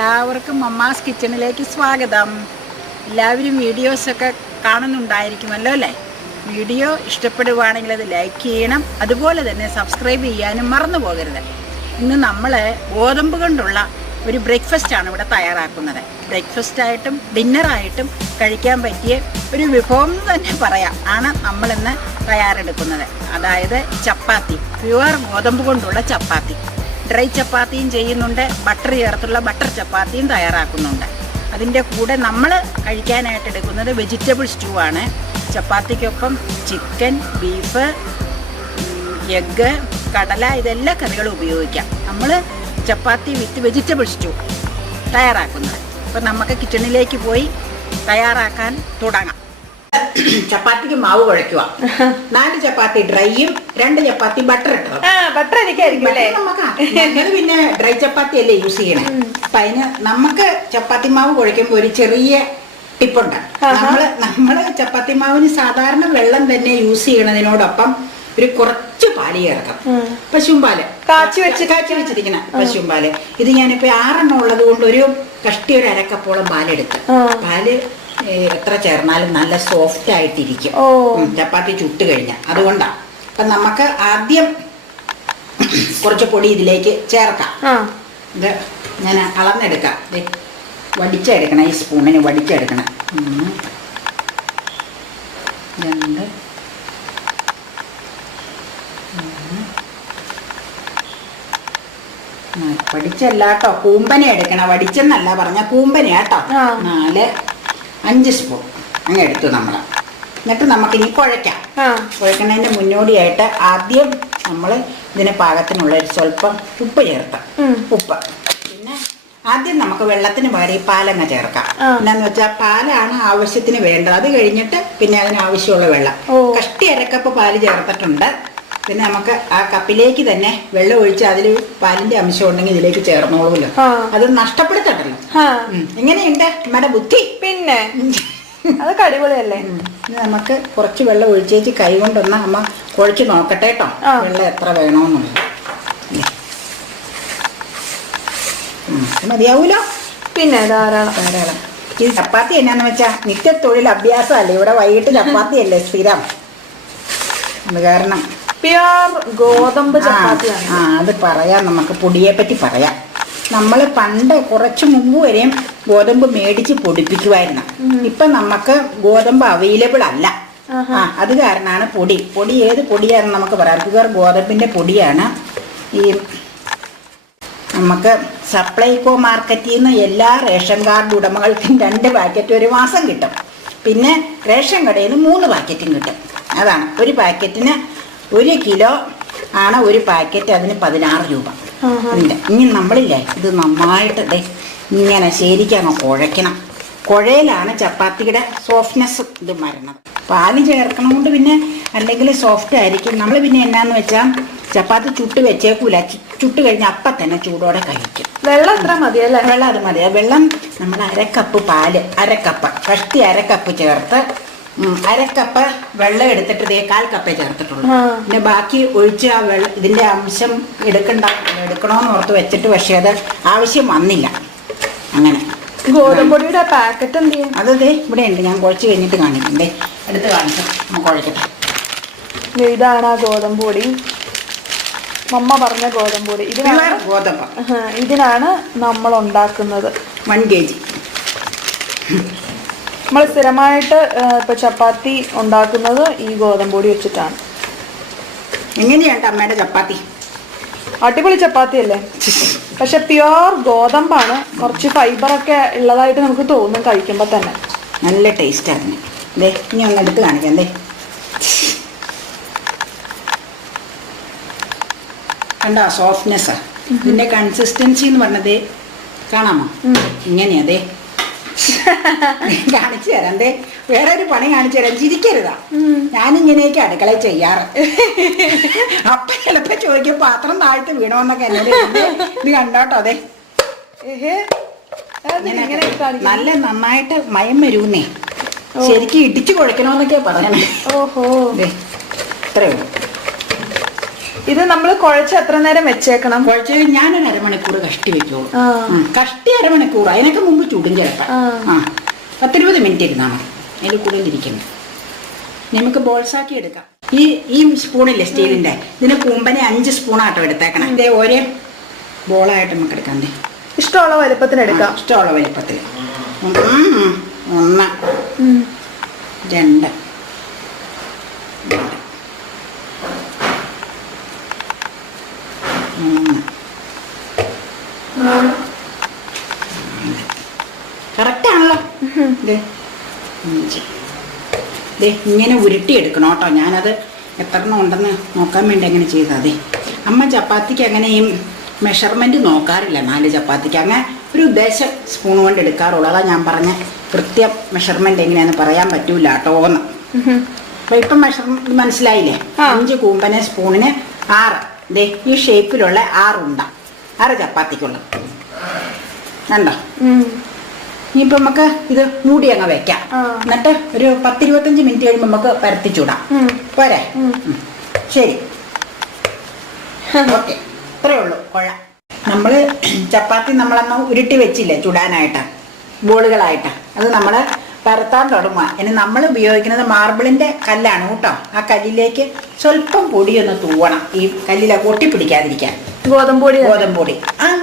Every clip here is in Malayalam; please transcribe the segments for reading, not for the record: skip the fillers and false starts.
എല്ലാവർക്കും മമ്മാസ് കിച്ചണിലേക്ക് സ്വാഗതം. എല്ലാവരും വീഡിയോസൊക്കെ കാണുന്നുണ്ടായിരിക്കുമല്ലോ അല്ലേ? വീഡിയോ ഇഷ്ടപ്പെടുവാണെങ്കിൽ അത് ലൈക്ക് ചെയ്യണം, അതുപോലെ തന്നെ സബ്സ്ക്രൈബ് ചെയ്യാനും മറന്നു പോകരുത്. ഇന്ന് നമ്മൾ ഗോതമ്പ് കൊണ്ടുള്ള ഒരു ബ്രേക്ക്ഫാസ്റ്റാണ് ഇവിടെ തയ്യാറാക്കുന്നത്. ബ്രേക്ക്ഫാസ്റ്റായിട്ടും ഡിന്നറായിട്ടും കഴിക്കാൻ പറ്റിയ ഒരു വിഭവം തന്നെ പറയാം ആണ് നമ്മളിന്ന് തയ്യാറെടുക്കുന്നത്. അതായത് ചപ്പാത്തി, പ്യുവർ ഗോതമ്പ് കൊണ്ടുള്ള ചപ്പാത്തി. ഡ്രൈ ചപ്പാത്തിയും ചെയ്യുന്നുണ്ട്, ബട്ടർ ചേർത്തുള്ള ബട്ടർ ചപ്പാത്തിയും തയ്യാറാക്കുന്നുണ്ട്. അതിൻ്റെ കൂടെ നമ്മൾ കഴിക്കാനായിട്ട് എടുക്കുന്നത് വെജിറ്റബിൾ സ്റ്റൂ ആണ്. ചപ്പാത്തിക്കൊപ്പം ചിക്കൻ, ബീഫ്, എഗ്ഗ്, കടല, ഇതെല്ലാ കറികളും ഉപയോഗിക്കാം. നമ്മൾ ചപ്പാത്തി വിത്ത് വെജിറ്റബിൾ സ്റ്റൂ തയ്യാറാക്കുന്നത്. അപ്പം നമുക്ക് കിച്ചണിലേക്ക് പോയി തയ്യാറാക്കാൻ തുടങ്ങാം. ചപ്പാത്തിക്ക് മാവ് കുഴയ്ക്കുക. 4 ചപ്പാത്തി ഡ്രൈയും 2 ചപ്പാത്തി ബട്ടർ ഇട്ടത്. പിന്നെ ഡ്രൈ ചപ്പാത്തി അല്ലേ യൂസ് ചെയ്യണേ. അപ്പൊ അതിന് നമുക്ക് ചപ്പാത്തി മാവ് കുഴയ്ക്കുമ്പോൾ ഒരു ചെറിയ ടിപ്പുണ്ട്. നമ്മള് ചപ്പാത്തി മാവിന് സാധാരണ വെള്ളം തന്നെ യൂസ് ചെയ്യണതിനോടൊപ്പം ഒരു കുറച്ച് പാല് ചേർക്കാം. പശുമ്പാല് കാച്ചി വെച്ചിരിക്കണ പശുമ്പാല്. ഇത് ഞാനിപ്പോ 6 ഉള്ളത് കൊണ്ട് ഒരു കഷ്ടി ഒരു അരക്കപ്പോളം പാലെടുത്ത്. പാല് എത്ര ചേർന്നാലും നല്ല സോഫ്റ്റ് ആയിട്ടിരിക്കും ചപ്പാത്തി ചുട്ട് കഴിഞ്ഞാൽ. അതുകൊണ്ടാണ്. അപ്പൊ നമുക്ക് ആദ്യം കുറച്ച് പൊടി ഇതിലേക്ക് ചേർക്കാം. ഇത് ഞാൻ അളന്നെടുക്കാം. വടിച്ചെടുക്കണം, ഈ സ്പൂണിന് വടിച്ചെടുക്കണം. 2 വടിച്ചല്ല കേട്ടോ, കൂമ്പന എടുക്കണം. വടിച്ചെന്നല്ല പറഞ്ഞ കൂമ്പന കേട്ടോ. 4, 5 സ്പൂൺ അങ്ങനെ എടുത്തു നമ്മൾ. എന്നിട്ട് നമുക്കിനി കുഴയ്ക്കാം. കുഴക്കുന്നതിൻ്റെ മുന്നോടിയായിട്ട് ആദ്യം നമ്മൾ ഇതിന് പാകത്തിനുള്ള ഒരു സ്വല്പം ഉപ്പ് ചേർക്കാം. ഉപ്പ് പിന്നെ ആദ്യം നമുക്ക് വെള്ളത്തിന് പകരം ഈ പാലങ്ങ ചേർക്കാം. എന്നാന്ന് വെച്ചാൽ പാലാണ് ആവശ്യത്തിന് വേണ്ടത്. അത് കഴിഞ്ഞിട്ട് പിന്നെ അതിനാവശ്യമുള്ള വെള്ളം. കഷ്ടി അരക്കപ്പ് പാല് ചേർത്തിട്ടുണ്ട്. പിന്നെ നമുക്ക് ആ കപ്പിലേക്ക് തന്നെ വെള്ളം ഒഴിച്ച് അതിൽ പാലിന്റെ അംശം ഉണ്ടെങ്കിൽ ഇതിലേക്ക് ചേർന്നോളൂല്ലോ. അത് നഷ്ടപ്പെടുത്തണ്ടല്ലോ. എങ്ങനെയുണ്ട് നമ്മുടെ ബുദ്ധി? പിന്നെ അതൊക്കെ അടിപൊളിയല്ലേ. നമുക്ക് കുറച്ച് വെള്ളം ഒഴിച്ചേച്ച് കൈ കൊണ്ടൊന്ന് അമ്മ കുഴച്ച് നോക്കട്ടെ കേട്ടോ, വെള്ളം എത്ര വേണമെന്നുള്ളത്. മതിയാവൂലോ? പിന്നെ ധാരാളം. ഈ ചപ്പാത്തി എന്നാന്ന് വെച്ചാ നിത്യത്തൊഴിൽ അഭ്യാസമല്ലേ. ഇവിടെ വൈകിട്ട് ചപ്പാത്തിയല്ലേ സ്ഥിരം. അത് കാരണം പ്യുവർ ഗോതമ്പ് ചപ്പാത്തിയാണ്. അത് പറയാം. നമുക്ക് പൊടിയെ പറ്റി പറയാം. നമ്മൾ പണ്ട് കുറച്ച് മുമ്പ് വരെയും ഗോതമ്പ് മേടിച്ച് പൊടിപ്പിക്കുമായിരുന്നു. ഇപ്പൊ നമുക്ക് ഗോതമ്പ് അവൈലബിൾ അല്ല. അത് കാരണമാണ് പൊടി ഏത് പൊടിയാണെന്ന് നമുക്ക് പറയാം. പ്യുവർ ഗോതമ്പിന്റെ പൊടിയാണ്. ഈ നമുക്ക് സപ്ലൈകോ മാർക്കറ്റിൽ നിന്ന് എല്ലാ റേഷൻ കാർഡ് ഉടമകൾക്കും 2 പാക്കറ്റ് ഒരു മാസം കിട്ടും. പിന്നെ റേഷൻ കടയിൽ നിന്ന് 3 പാക്കറ്റും കിട്ടും. അതാണ് ഒരു പാക്കറ്റിന് 1 കിലോ ആണ് ഒരു പാക്കറ്റ്. അതിന് 16 രൂപ. ഇനി നമ്മളില്ലേ ഇത് നന്നായിട്ട് ഇങ്ങനെ ശരിക്കും കുഴയ്ക്കണം. കുഴയിലാണ് ചപ്പാത്തിയുടെ സോഫ്റ്റ്നെസ് ഇത് മരണത്. പാല് ചേർക്കണം കൊണ്ട് പിന്നെ അല്ലെങ്കിൽ സോഫ്റ്റ് ആയിരിക്കും. നമ്മൾ പിന്നെ എന്നാന്ന് വെച്ചാൽ ചപ്പാത്തി ചുട്ട് വെച്ചേക്കൂല. ചുട്ട് കഴിഞ്ഞാൽ അപ്പം തന്നെ ചൂടോടെ കഴിക്കും. വെള്ളം എത്ര മതിയല്ലേ? വെള്ളം അത് മതി. വെള്ളം നമ്മൾ അരക്കപ്പ് പാല്, ഫസ്റ്റ് അരക്കപ്പ് ചേർത്ത് 1/2 കപ്പ് വെള്ളം എടുത്തിട്ട് 1/4 കപ്പേ ചേർത്തിട്ടുള്ളൂ. പിന്നെ ബാക്കി ഒഴിച്ച് ആ വെള്ളം ഇതിന്റെ അംശം എടുക്കണോന്ന് ഓർത്ത് വെച്ചിട്ട്, പക്ഷെ അത് ആവശ്യം വന്നില്ല. അങ്ങനെ ഗോതമ്പൊടിയുടെ പാക്കറ്റ് എന്ത് ചെയ്യും? അത് ഇവിടെ ഉണ്ട്. ഞാൻ കുഴച്ച് കഴിഞ്ഞിട്ട് കാണിക്കണ്ടേ, എടുത്ത് കാണിക്കാം. നമുക്ക് കുഴക്കട്ടെ. ഇതാണ് ആ ഗോതമ്പ് പൊടി, മമ്മ പറഞ്ഞ ഗോതമ്പ് പൊടി. ഗോതമ്പ് ഇതിനാണ് നമ്മൾ ഉണ്ടാക്കുന്നത്. 1 kg. നമ്മൾ സ്ഥിരമായിട്ട് ഇപ്പൊ ചപ്പാത്തി ഉണ്ടാക്കുന്നത് ഈ ഗോതമ്പ് പൊടി വെച്ചിട്ടാണ്. എങ്ങനെയാണ് അമ്മയുടെ ചപ്പാത്തി? അടിപൊളി ചപ്പാത്തി അല്ലേ? പക്ഷെ പ്യുവർ ഗോതമ്പാണ്. കുറച്ച് ഫൈബറൊക്കെ ഉള്ളതായിട്ട് നമുക്ക് തോന്നും കഴിക്കുമ്പോൾ തന്നെ. നല്ല ടേസ്റ്റാണ്. ഇനി ഒന്ന് എടുത്ത് കാണിക്കാം. കണ്ടോ സോഫ്റ്റ്നെസ്? ഇതിന്റെ കൺസിസ്റ്റൻസി എന്ന് പറഞ്ഞത് കാണാമോ? ഇങ്ങനെയതേ കാണിച്ചു തരാം. വേറെ ഒരു പണി കാണിച്ചു തരാം. ചിരിക്കരുതാ. ഞാനിങ്ങനെയൊക്കെ അടുക്കളയിൽ ചെയ്യാറ്. അപ്പൊ ചിലപ്പോ ചോദിക്കും പാത്രം താഴ്ത്ത് വീണോന്നൊക്കെ എന്നോട്. ഇത് കണ്ടോട്ടോ. നല്ല നന്നായിട്ട് മയം വരുന്നേ. ശരിക്കും ഇടിച്ചു കുഴക്കണോന്നൊക്കെ പറയണേ. ഓഹോ, ഇത്രയേ ഉള്ളൂ. ഇത് നമ്മൾ കുഴച്ച് എത്ര നേരം വെച്ചേക്കണം? കുഴച്ച് ഞാനൊരു അരമണിക്കൂർ കഷ്ടി വെക്കുള്ളൂ. കഷ്ടി അരമണിക്കൂർ, അതിനൊക്കെ മുമ്പ് ചൂടും ചിലപ്പോൾ. 10-20 മിനിറ്റ് ഇരുന്നാൽ മതി, അതിൽ കൂടുതലിരിക്കണം. നമുക്ക് ബോൾസാക്കി എടുക്കാം. ഈ സ്പൂണില്ലേ സ്റ്റീലിന്റെ, ഇതിന് കൂമ്പനെ 5 സ്പൂണാട്ടോ എടുത്തേക്കണം. ഇതേ ഒരേ ബോളായിട്ട് നമുക്ക് എടുക്കാം. ഇഷ്ടമുള്ള വലുപ്പത്തിന് എടുക്കാം. ഇഷ്ടമുള്ള വലുപ്പത്തിൽ. 1 2 കറക്റ്റാണല്ലോ. ഇങ്ങനെ ഉരുട്ടിയെടുക്കണം കേട്ടോ. ഞാനത് എത്രണ്ണം ഉണ്ടെന്ന് നോക്കാൻ വേണ്ടി അങ്ങനെ ചെയ്താൽ മതി. അമ്മ ചപ്പാത്തിക്ക് അങ്ങനെ ഈ മെഷർമെൻറ്റ് നോക്കാറില്ല. 4 ചപ്പാത്തിക്ക് അങ്ങനെ ഒരു ഉദ്ദേശം സ്പൂൺ കൊണ്ട് എടുക്കാറുള്ളൂ. അതാ ഞാൻ പറഞ്ഞ കൃത്യം മെഷർമെൻറ്റ് എങ്ങനെയാണെന്ന് പറയാൻ പറ്റൂല കേട്ടോന്ന്. അപ്പം ഇപ്പം മെഷർമെൻറ്റ് മനസ്സിലായില്ലേ? 5 കൂമ്പനെ സ്പൂണിന് 6. ഈ ഷേപ്പിലുള്ള 6 ഉണ്ട, 6 ചപ്പാത്തിക്കുള്ള കണ്ടോ. ഇനിയിപ്പോൾ നമുക്ക് ഇത് മൂടി അങ്ങ് വെക്കാം. എന്നിട്ട് ഒരു 10-25 മിനിറ്റ് കഴിയുമ്പോൾ നമുക്ക് പരത്തിച്ചൂടാം. പോരെ? ശരി, ഓക്കെ. ഇത്രയേ ഉള്ളൂ കുഴ. നമ്മൾ ചപ്പാത്തി നമ്മളന്ന് ഉരുട്ടി വെച്ചില്ലേ ചുടാനായിട്ട്, ബോളുകളായിട്ട്. അത് നമ്മൾ പരത്താൻ തുടങ്ങുക. ഇനി നമ്മൾ ഉപയോഗിക്കുന്നത് മാർബിളിൻ്റെ കല്ലാണ് കേട്ടോ. ആ കല്ലിലേക്ക് സ്വല്പം പൊടിയൊന്ന് തൂവണം, ഈ കല്ലിലെ ഒട്ടിപ്പിടിക്കാതിരിക്കാൻ. ഗോതമ്പൊടി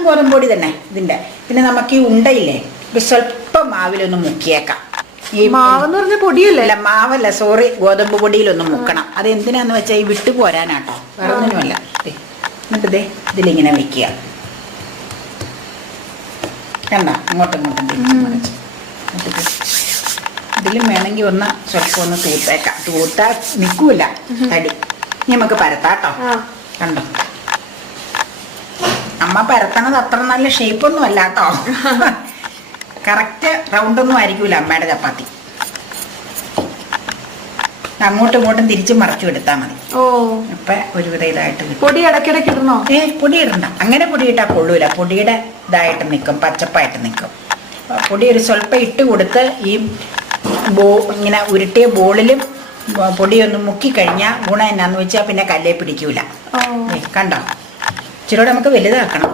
ഗോതമ്പൊടി തന്നെ ഇതിൻ്റെ. പിന്നെ നമുക്ക് ഈ ഉണ്ടയില്ലേ, സ്വല്പം മാവിലൊന്ന് മുക്കിയേക്കാം. ഈ മാവെന്ന് പറഞ്ഞ പൊടിയല്ലേ? അല്ല, മാവല്ല, സോറി, ഗോതമ്പ് പൊടിയിലൊന്ന് മുക്കണം. അത് എന്തിനാന്ന് വെച്ചാൽ ഈ വിട്ടു പോരാനാട്ടോ, വേറെ ഒന്നിനുമല്ല. എന്നിട്ട് ഇതിലിങ്ങനെ വെക്കുക. കണ്ട, അങ്ങോട്ടും മറിച്ച് ഇതിലും വേണമെങ്കിൽ ഒന്ന് സ്വല്പം ഒന്ന് തൂത്തേക്കാം. തൂത്താ നിൽക്കൂല തടി. ഇനി നമുക്ക് പരത്താട്ടോ. കണ്ടോ, അമ്മ പരത്തണത് അത്ര നല്ല ഷേപ്പൊന്നും അല്ല കേട്ടോ. കറക്റ്റ് റൗണ്ടൊന്നും ആയിരിക്കൂല അമ്മയുടെ ചപ്പാത്തി. അങ്ങോട്ടും ഇങ്ങോട്ടും തിരിച്ച് മറിച്ചു എടുത്താൽ മതി. അപ്പൊ ഒരുവിധ ഇതായിട്ട് പൊടി ഇടയ്ക്കിടയ്ക്ക് ഇടണോ? പൊടി ഇടണ്ട. അങ്ങനെ പൊടി ഇട്ടാൽ കൊള്ളൂല. പൊടിയുടെ ഇതായിട്ട് നിൽക്കും, പച്ചപ്പായിട്ട് നിൽക്കും. പൊടി ഒരു സ്വല്പം ഇട്ട് കൊടുത്ത് ഈ ഇങ്ങനെ ഉരുട്ടിയ ബോളിലും പൊടിയൊന്ന് മുക്കിക്കഴിഞ്ഞാൽ ഗുണം എന്നാന്ന് വെച്ചാൽ പിന്നെ കല്ലേ പിടിക്കൂല. കണ്ടോ, ഇച്ചിരൂടെ നമുക്ക് വലുതാക്കണം.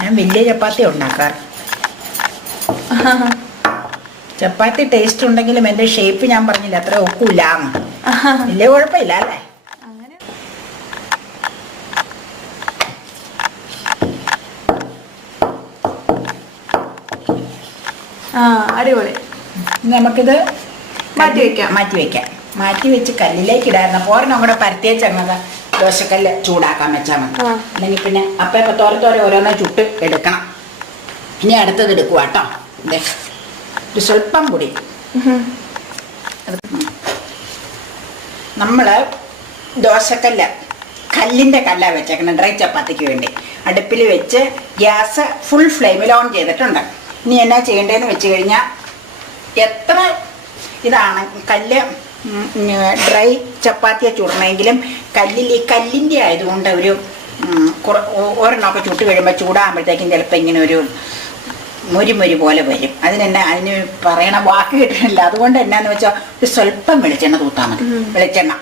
ഞാൻ വലിയ ചപ്പാത്തി ഉണ്ടാക്കാറ്. ചപ്പാത്തി ടേസ്റ്റ് ഉണ്ടെങ്കിലും എൻ്റെ ഷേപ്പ് ഞാൻ പറഞ്ഞില്ല അത്ര ഒക്കൂലാന്ന്. വലിയ കുഴപ്പമില്ല അല്ലേ? അടിപൊളി. നമുക്കിത് മാറ്റി വെക്കാം. മാറ്റി വെച്ച് കല്ലിലേക്ക് ഇടായിരുന്നു. പോരണം കൂടെ പരത്തിയച്ചങ്ങത് ദോശക്കല്ല് ചൂടാക്കാൻ വെച്ചാൽ മതി. അല്ലെങ്കിൽ പിന്നെ അപ്പം തോരെ ഓരോന്നോ ചുട്ട് എടുക്കണം. ഇനി അടുത്തത് എടുക്കുക കേട്ടോ. ഒരു സ്വല്പം പൊടി. നമ്മൾ കല്ലിൻ്റെ കല്ലാണ് വെച്ചേക്കണം ഡ്രൈ ചപ്പാത്തിക്ക് വേണ്ടി. അടുപ്പിൽ വെച്ച് ഗ്യാസ് ഫുൾ ഫ്ലെയിമിൽ ഓൺ ചെയ്തിട്ടുണ്ട്. ഇനി എന്നാ ചെയ്യേണ്ടതെന്ന് വെച്ച് കഴിഞ്ഞാൽ, എത്ര ഇതാണ് കല്ല് ഡ്രൈ ചപ്പാത്തിയെ ചുടണമെങ്കിലും ഈ കല്ലിൻ്റെ ആയതുകൊണ്ട് ഒരു ഒരെണ്ണമൊക്കെ ചുട്ട് കഴിയുമ്പോൾ ചൂടാകുമ്പോഴത്തേക്കും ചിലപ്പോൾ ഇങ്ങനെ ഒരു മൊരി പോലെ വരും. അതിന് പറയണ വാക്ക് കിട്ടണില്ല. അതുകൊണ്ട് എന്നാന്ന് വെച്ചാൽ ഒരു സ്വല്പം വെളിച്ചെണ്ണ തൂത്താൽ മതി. വെളിച്ചെണ്ണ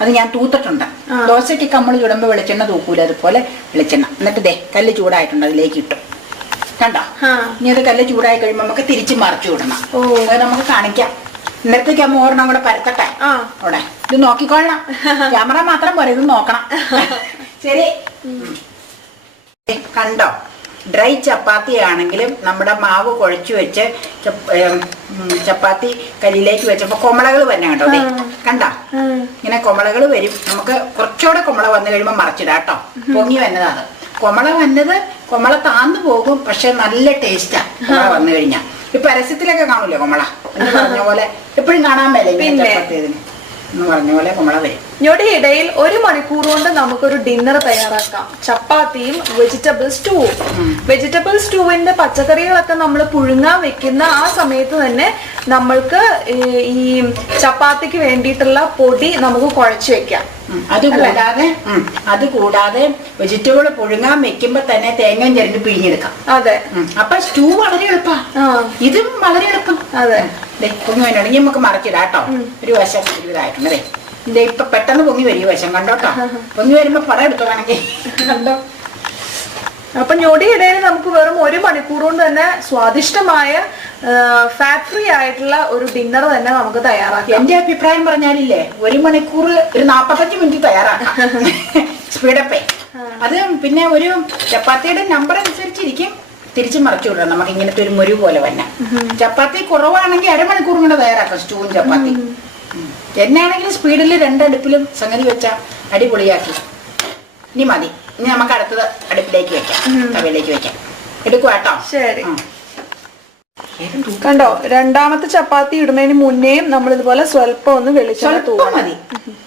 അത് ഞാൻ തൂത്തിട്ടുണ്ട്. ദോശയ്ക്ക് കമ്മൾ ചുടുമ്പോൾ വെളിച്ചെണ്ണ തൂക്കൂല, അതുപോലെ വെളിച്ചെണ്ണ. എന്നിട്ട് കല്ല് ചൂടായിട്ടുണ്ട്, അതിലേക്ക് ഇട്ടു. കണ്ടോ, ഇനി അത് കല്ല് ചൂടായി കഴിയുമ്പോൾ നമുക്ക് തിരിച്ച് മറിച്ചു വിടണം. അത് നമുക്ക് കാണിക്കാം. ഇന്നത്തേക്ക് അമ്മ ഒരെണ്ണം കൂടെ പരത്തട്ടെ അവിടെ. ഇത് നോക്കിക്കൊള്ളണം, ക്യാമറ മാത്രം പോരെ, ഇത് നോക്കണം. ശരി, കണ്ടോ, ഡ്രൈ ചപ്പാത്തി ആണെങ്കിലും നമ്മുടെ മാവ് കുഴച്ചു വെച്ച് ചപ്പാത്തി കല്ലിലേക്ക് വെച്ചപ്പോൾ കൊമളകൾ തന്നെ കേട്ടോ. കണ്ടോ, ഇങ്ങനെ കൊമളകൾ വരും. നമുക്ക് കുറച്ചുകൂടെ കൊമള വന്നു കഴിയുമ്പോൾ മറിച്ചിടാം കേട്ടോ. പൊങ്ങി വന്നതാണ് കൊമള താന്നു പോകും, പക്ഷെ നല്ല ടേസ്റ്റാ കൊമള വന്നു കഴിഞ്ഞാൽ. ഈ പരസ്യത്തിലൊക്കെ കാണൂലേ കൊമള എന്ന് പറഞ്ഞ പോലെ, എപ്പോഴും കാണാൻ മേലെ ചപ്പാത്തിയതിന് എന്ന് പറഞ്ഞ പോലെ കൊമള വരും. ഞൊടി ഇടയിൽ 1 മണിക്കൂർ കൊണ്ട് നമുക്കൊരു ഡിന്നർ തയ്യാറാക്കാം. ചപ്പാത്തിയും വെജിറ്റബിൾ സ്റ്റൂവിന്റെ പച്ചക്കറികളൊക്കെ നമ്മൾ പുഴുങ്ങാൻ വെക്കുന്ന ആ സമയത്ത് തന്നെ നമ്മൾക്ക് ഈ ചപ്പാത്തിക്ക് വേണ്ടിയിട്ടുള്ള പൊടി നമുക്ക് കുഴച്ച് വെക്കാം. അതുകൂടാതെ വെജിറ്റബിൾ പുഴുങ്ങാൻ വെക്കുമ്പോ തന്നെ തേങ്ങയും ചിരണ്ടി പിഴിഞ്ഞെടുക്കാം. അതെ, അപ്പൊ സ്റ്റൂ വളരെ എളുപ്പാ, ഇതും വളരെ എളുപ്പം. അതെ, പൊങ്ങി വേണമെങ്കിൽ നമുക്ക് മറിച്ചിടാം കേട്ടോ. ഒരു വശം ഇതായിട്ടുണ്ട്. ഇതേ ഇപ്പൊ പെട്ടെന്ന് പൊങ്ങി വരും വശം കണ്ടോട്ടോ. പൊങ്ങി വരുമ്പോ പടം എടുത്തോ വേണമെങ്കിൽ കണ്ടോ. അപ്പൊ ഞൊടിയിടയിൽ നമുക്ക് വെറും 1 മണിക്കൂർ കൊണ്ട് തന്നെ സ്വാദിഷ്ടമായ ഫാറ്റ് ഫ്രീ ആയിട്ടുള്ള ഒരു ഡിന്നർ തന്നെ നമുക്ക് തയ്യാറാക്കാം. എന്റെ അഭിപ്രായം പറഞ്ഞാലില്ലേ 1 മണിക്കൂർ ഒരു 45 മിനിറ്റ് തയ്യാറാക്കാം. സ്പീഡപ്പേ അത് പിന്നെ ഒരു ചപ്പാത്തിയുടെ നമ്പർ അനുസരിച്ചിരിക്കും തിരിച്ചു മറിച്ചു വിടണം. നമുക്ക് ഇങ്ങനത്തെ ഒരു മുരു പോലെ തന്നെ. ചപ്പാത്തി കുറവാണെങ്കിൽ 1/2 മണിക്കൂർ കൊണ്ട് തയ്യാറാക്കാം സ്റ്റൂവും ചപ്പാത്തി. എന്നാണെങ്കിലും സ്പീഡിൽ 2 അടുപ്പിലും സംഗതി വെച്ചാൽ അടിപൊളിയാക്കി. ഇനി മതി. ഇനി നമുക്ക് അടുത്തത് അടുപ്പിലേക്ക് വെക്കാം, തവയിലേക്ക് വെക്കാം. എടുക്കുവാട്ടോ. ശരി. കണ്ടോ, രണ്ടാമത്തെ ചപ്പാത്തി ഇടുന്നതിന് മുന്നേയും നമ്മൾ ഇതുപോലെ സ്വല്പം ഒന്ന് വെളിച്ചെണ്ണ മതി.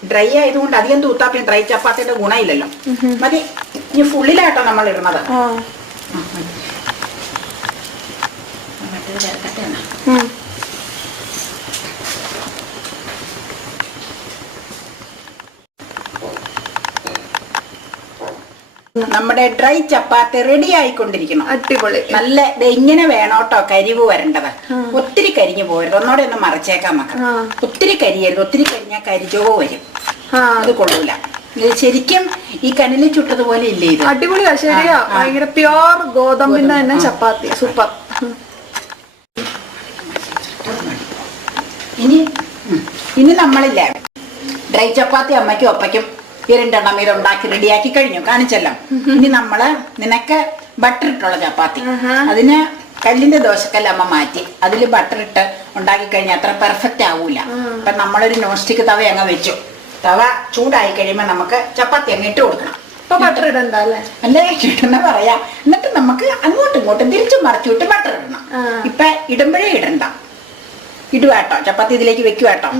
ഡ്രൈ ആയതുകൊണ്ട് അധികം തൂത്താ പിന്നെ ഡ്രൈ ചപ്പാത്തിയുടെ ഗുണമില്ലല്ലോ. മതി. ഇനി ഫുള്ളിലാട്ടോ നമ്മൾ ഇടുന്നത്. നമ്മുടെ ഡ്രൈ ചപ്പാത്തി റെഡി ആയിക്കൊണ്ടിരിക്കണം. അടിപൊളി. നല്ല ഇങ്ങനെ വേണോട്ടോ കരിവ് വരേണ്ടത്. ഒത്തിരി കരിഞ്ഞു പോകരുത്. ഒന്നോടെ ഒന്ന് മറച്ചേക്കാൻ മക്കൾ. ഒത്തിരി കരിയരുത്. ഒത്തിരി കരിഞ്ഞാൽ കരിചോവ വരും. അത് കൊള്ളൂല. ഇത് ശരിക്കും ഈ കനലിൽ ചുട്ടതുപോലെ ഇല്ലേ ഇത്. അടിപൊളിയാ. ശരിയാ. ഭയങ്കര പ്യോർ ഗോതമ്പിന്റെ തന്നെ ചപ്പാത്തി. സൂപ്പർ. ഇനി നമ്മളില്ലേ ഡ്രൈ ചപ്പാത്തി അമ്മയ്ക്കും ഒപ്പയ്ക്കും ഈ 2 എണ്ണം ഇത് ഉണ്ടാക്കി റെഡിയാക്കി കഴിഞ്ഞു, കാണിച്ചല്ലോ. ഇനി നമ്മള് നിനക്ക് ബട്ടർ ഇട്ടുള്ള ചപ്പാത്തി, അതിന് കല്ലിന്റെ ദോശക്കല്ല് അമ്മ മാറ്റി അതിൽ ബട്ടർ ഇട്ട് ഉണ്ടാക്കി കഴിഞ്ഞാൽ അത്ര പെർഫെക്റ്റ് ആവൂല. അപ്പൊ നമ്മളൊരു നോൺ സ്റ്റിക്ക് തവ അങ്ങ് വെച്ചു. തവ ചൂടായി കഴിയുമ്പോ നമുക്ക് ചപ്പാത്തി അങ്ങ് ഇട്ട് കൊടുക്കണം. ഇപ്പൊ ബട്ടർ ഇടണ്ട അല്ലേ? അല്ലേ, ഇടണ പറയാം. എന്നിട്ട് നമുക്ക് അങ്ങോട്ടും ഇങ്ങോട്ടും തിരിച്ചു മറിച്ചു വിട്ട് ബട്ടർ ഇടണം. ഇപ്പൊ ഇടുമ്പോഴേ ഇടണ്ട. ഇടുവാട്ടോ, ചപ്പാത്തി ഇതിലേക്ക് വെക്കുവാട്ടോ.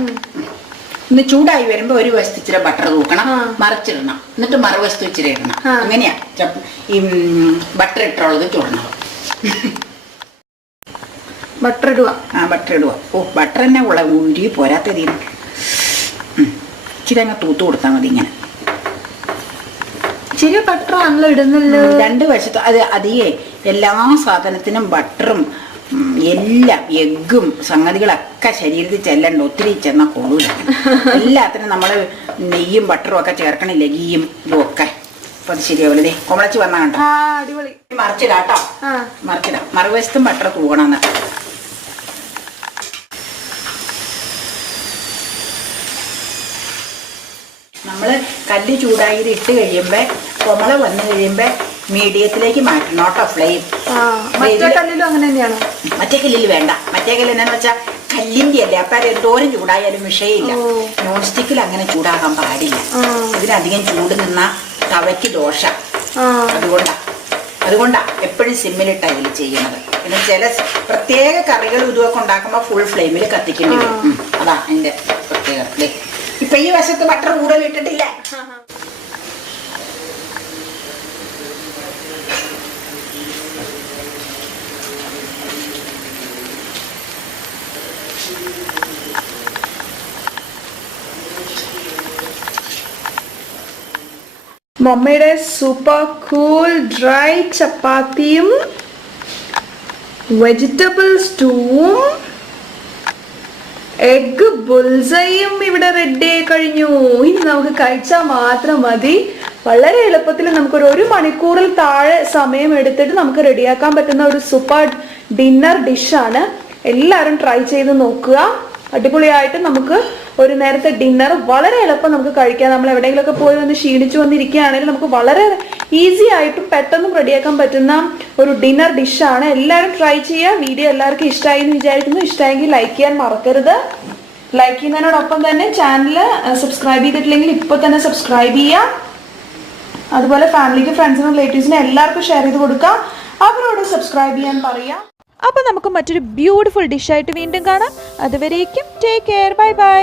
ഇന്ന് ചൂടായി വരുമ്പോ ഒരു വശത്ത് ഇച്ചിരി ബട്ടർ തൂക്കണം, മറിച്ചിടണം. എന്നിട്ട് മറുവശത്ത് ഇച്ചിരി ഇടണം. അങ്ങനെയാ ഈ ബട്ടർ ഇട്ടുള്ളത് ചൂടണം. ബട്ടർ ഇടുക. ബട്ടർ ഇടുക. ഓ, ബട്ടർ തന്നെ ഉരുകി പോരാത്ത തീരും. ഇച്ചിരി അങ്ങ് തൂത്ത് കൊടുത്താൽ മതി. ഇങ്ങനെ ഇച്ചിരി ബട്ടർ ആണല്ലോ ഇടുന്നല്ലോ. 2 വശത്ത് അത് അധികേ എല്ലാ സാധനത്തിനും ബട്ടറും എല്ലാം എഗ്ഗും സംഗതികളൊക്കെ ശരീരത്തിൽ ചെല്ലണ്ട. ഒത്തിരി ചെന്നാൽ കൊള്ളൂല. എല്ലാത്തിനും നമ്മൾ നെയ്യും ബട്ടറും ഒക്കെ ചേർക്കണില്ലേ, ഗീയും ഇതും ഒക്കെ. അപ്പൊ അത് ശരിയാവില്ലേ? കൊമളച്ച് വന്നാ കണ്ടോ. അടിപൊളി. മറിച്ചിടാട്ടോ. മറിച്ചിടാം. മറുവശത്തും ബട്ടർ തൂകണം. നമ്മള് കല്ല് ചൂടായി ഇത് ഇട്ട് കഴിയുമ്പോ കൊമള വന്നു കഴിയുമ്പോ മീഡിയത്തിലേക്ക് മാറ്റണം കേട്ടോ ഫ്ലെയിം. മറ്റേ കല്ലിലും അങ്ങനെ തന്നെയാണോ? മറ്റേ കല്ലിൽ വേണ്ട. മറ്റേ കല്ല് എന്നാന്ന് വെച്ചാൽ കല്ലിന്റെ അല്ലേ, അപ്പൊ അത് എന്തോരം ചൂടായാലും വിഷയമില്ല. നോൺ സ്റ്റിക്കിൽ അങ്ങനെ ചൂടാകാൻ പാടില്ല. ഇതിനധികം ചൂട് നിന്നാ തവയ്ക്ക് ദോഷ. അതുകൊണ്ടാ എപ്പോഴും സിമ്മിലിട്ടാ ഇതിൽ ചെയ്യുന്നത്. പിന്നെ ചില പ്രത്യേക കറികൾ ഇതുമൊക്കെ ഉണ്ടാക്കുമ്പോ ഫുൾ ഫ്ലെയിമിൽ കത്തിക്കേണ്ടി വരും. അതാ എന്റെ പ്രത്യേകത. ഇപ്പൊ ഈ വശത്ത് ബട്ടർ കൂടുതൽ ഇട്ടിട്ടില്ല. മമ്മയുടെ സൂപ്പർ കൂൾ ഡ്രൈ ചപ്പാത്തിയും വെജിറ്റബിൾ സ്റ്റൂവും എഗ് ബുൾസയും ഇവിടെ റെഡി ആയി കഴിഞ്ഞു. ഇനി നമുക്ക് കഴിച്ചാൽ മാത്രം മതി. വളരെ എളുപ്പത്തിൽ നമുക്കൊരു 1 മണിക്കൂറിൽ താഴെ സമയം എടുത്തിട്ട് നമുക്ക് റെഡിയാക്കാൻ പറ്റുന്ന ഒരു സൂപ്പർ ഡിന്നർ ഡിഷാണ്. എല്ലാവരും ട്രൈ ചെയ്ത് നോക്കുക. അടിപൊളിയായിട്ട് നമുക്ക് ഒരു നേരത്തെ ഡിന്നർ വളരെ എളുപ്പം നമുക്ക് കഴിക്കാം. നമ്മൾ എവിടെയെങ്കിലുമൊക്കെ പോയി വന്ന് ക്ഷീണിച്ചു വന്നിരിക്കുകയാണെങ്കിൽ നമുക്ക് വളരെ ഈസി ആയിട്ടും പെട്ടെന്ന് റെഡിയാക്കാൻ പറ്റുന്ന ഒരു ഡിന്നർ ഡിഷാണ്. എല്ലാവരും ട്രൈ ചെയ്യുക. വീഡിയോ എല്ലാവർക്കും ഇഷ്ടമായി എന്ന് വിചാരിക്കുന്നു. ഇഷ്ടമായെങ്കിൽ ലൈക്ക് ചെയ്യാൻ മറക്കരുത്. ലൈക്ക് ചെയ്യുന്നതിനോടൊപ്പം തന്നെ ചാനൽ സബ്സ്ക്രൈബ് ചെയ്തിട്ടില്ലെങ്കിൽ ഇപ്പോൾ തന്നെ സബ്സ്ക്രൈബ് ചെയ്യുക. അതുപോലെ ഫാമിലിക്ക്, ഫ്രണ്ട്സിനും, റിലേറ്റീവ്സിനും എല്ലാവർക്കും ഷെയർ ചെയ്ത് കൊടുക്കുക. അവരോട് സബ്സ്ക്രൈബ് ചെയ്യാൻ പറയുക. അപ്പോൾ നമുക്ക് മറ്റൊരു ബ്യൂട്ടിഫുൾ ഡിഷായിട്ട് വീണ്ടും കാണാം. അതുവരേക്കും ടേക്ക് കെയർ. Bye bye.